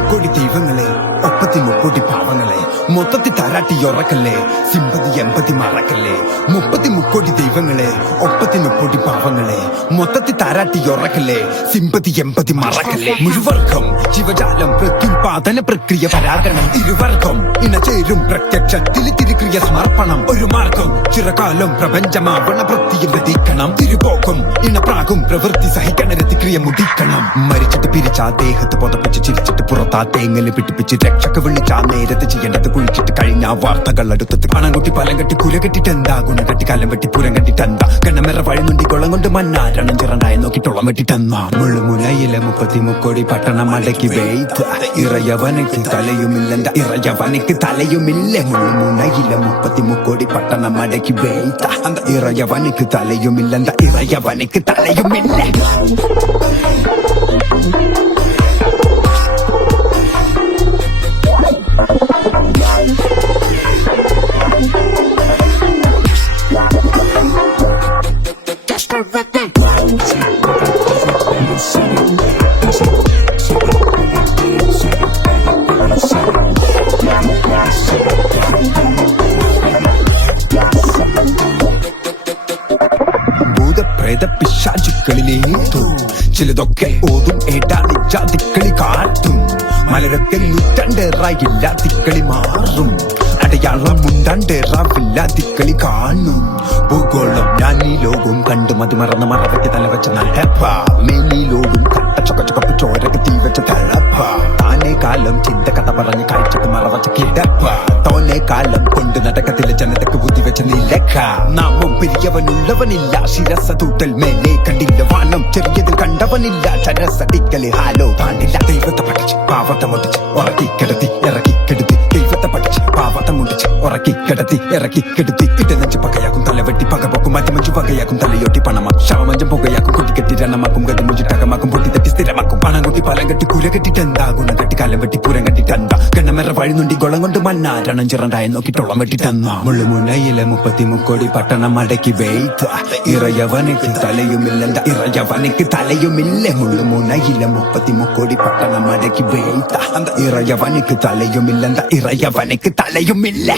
മുക്കോടി ദൈവങ്ങളെ, ഒപ്പത്തി മുക്കോടി പാവങ്ങളെ, മൊത്തത്തിൽ താരാട്ടി ഉറക്കല്ലേ, സിമ്പതി എമ്പതി മറക്കല്ലേ. 30 ദൈവങ്ങളെ, ഒപ്പത്തി മുക്കോടി പാവങ്ങളെ, മൊത്തത്തിൽ താരാട്ടി ഉറക്കല്ലേ, സിമ്പതി എമ്പതി മറക്കല്ലേ. മുഴുവർഗം ജീവജാലം പ്രത്യുൽപാദന പ്രക്രിയ പരാഗണം, ഇരുവർഗം ഇണചേരും പ്രത്യക്ഷത്തിൽ തിരുക്രിയ സമർപ്പണം. ഒരു മാർഗം ചിറകാലം പ്രപഞ്ചമാവണ വൃത്തിയിൽ വ്യതിക്കണം. തിരുപോക്കും ഇണപ്രാകും പ്രവൃത്തി സഹിക്കണ രതിക്രിയ മുടിക്കണം. മരിച്ചിട്ട് പിരിച്ചാ ദേഹത്ത് പുതപ്പിച്ച് ചിരിച്ചിട്ട് പുറത്താ തേങ്ങല് പിടിപ്പിച്ച് രക്ഷക്ക് വിളിച്ചാ നേരത്തെ ചെയ്യേണ്ടത് കുഴിച്ചിട്ട് കഴിഞ്ഞ വാർത്തകൾ അടുത്തത് പണം കൊട്ടി പലം കെട്ടി കുല കെട്ടിട്ട് എന്താ ഗുണം കെട്ടി കലം വെട്ടി പുരം കെട്ടിട്ട് എന്താ കണ്ണമെറ വഴിനുണ്ടി കുളം കൊണ്ട് മണ്ണാരണം ചിറണ്ടായി നോക്കിട്ടോളം വെട്ടിട്ടെന്നാ. മുള്ളുമുനയിലെ 30 പട്ടണം അടക്കി വെയ്ത്ത് ഇറയവനക്ക് തലയുമില്ല ഇറയവനക്ക് തലയുമില്ല. മുള്ളുമുനയിലെ 30 പട്ടണം അടക്കി വെയ്ത്ത് ഇറയവനക്ക് തലയുമില്ല ഇറയവനക്ക് തലയുമില്ല. ഭൂതപ്രേത പിശാചുക്കളിലേതു ചിലതൊക്കെ ഓതും ഏടാളി ജാതിക്കളി കാട്ടും. മലരൊക്കെ നൂറ്റാണ്ടേറായില്ല തിക്കളി മാറും. അടയാളം മുണ്ടാണ്ടേറാവില്ല തിക്കളി കാണും. ഭൂഗോളം ഞാൻ ഈ ലോകവും കണ്ടു മതി മറന്ന് മറവയ്ക്ക് തലവെച്ച നടപ്പ. മേനിയിലോടും കട്ട ചൊക്കച്ചൊക്കപ്പ് ചോരക്ക് തീ വെച്ച തളപ്പ. താനേ കാലം ചിന്ത കഥ പറഞ്ഞ് കാഴ്ചക്ക് മറവച്ച കിടപ്പ. തോനെ കാലം കൊണ്ട് നടക്കത്തില്ല ജനതക്ക് ബുദ്ധി വെച്ച നിലക്ക. നാമം പെരിയവനുള്ളവനില്ല ശിരസ തൂട്ടൽ മേലെ കണ്ടില്ല വാനം ചെറിയതിൽ കണ്ടവനില്ല ചരസടിക്കല് ഹാലോ താണ്ടില്ല. ദൈവത്തെ പഠിച്ച് പാവത്തെ മുടിച്ച് ഉറക്കിക്കിടത്തി ഇറക്കിക്കെടുത്തി. ദൈവത്തെ പഠിച്ച് പാവത്തെ മുടിച്ച് ഉറക്കിക്കിടത്തി ഇറക്കിക്കെടുത്തി. ഇടനെഞ്ച് പകയാക്കും തലവെട്ടി പകപോക്കും മതിമഞ്ചു പകയാക്കും തലയോട്ടി പണമാക്കും ശവമഞ്ചം പുകയാക്കും കുട്ടിക്കെട്ടി രണമാക്കും ഗതിമുഞ്ചിട്ടകമാക്കും പൊട്ടിത്തെറ്റി സ്ഥിരമാക്കും. പണം കൊട്ടി പലം കെട്ടി കുല കെട്ടിട്ട് എന്താ ഗുണം കെട്ടി കാലം വെട്ടി പുരം കെട്ടിട്ട് എന്താ കണ്ണമെറ വഴിനുണ്ടി കുളം കൊണ്ട് മണ്ണാരണം ചിറണ്ടായി നോക്കിട്ടോളം വെട്ടിട്ടെന്നാ. മുള്ളുമുനയിലെ 30 പട്ടണം അടക്കി വെയ്ത്ത് ഇറയവനക്ക് തലയുമില്ല ഇറയവനക്ക് തലയുമില്ല. മുള്ളുമുനയിലെ 30 പട്ടണം അടക്കി വെയ്ത്ത് ഇറയവനക്ക് തലയുമില്ല ഇറയവനക്ക് തലയുമില്ല.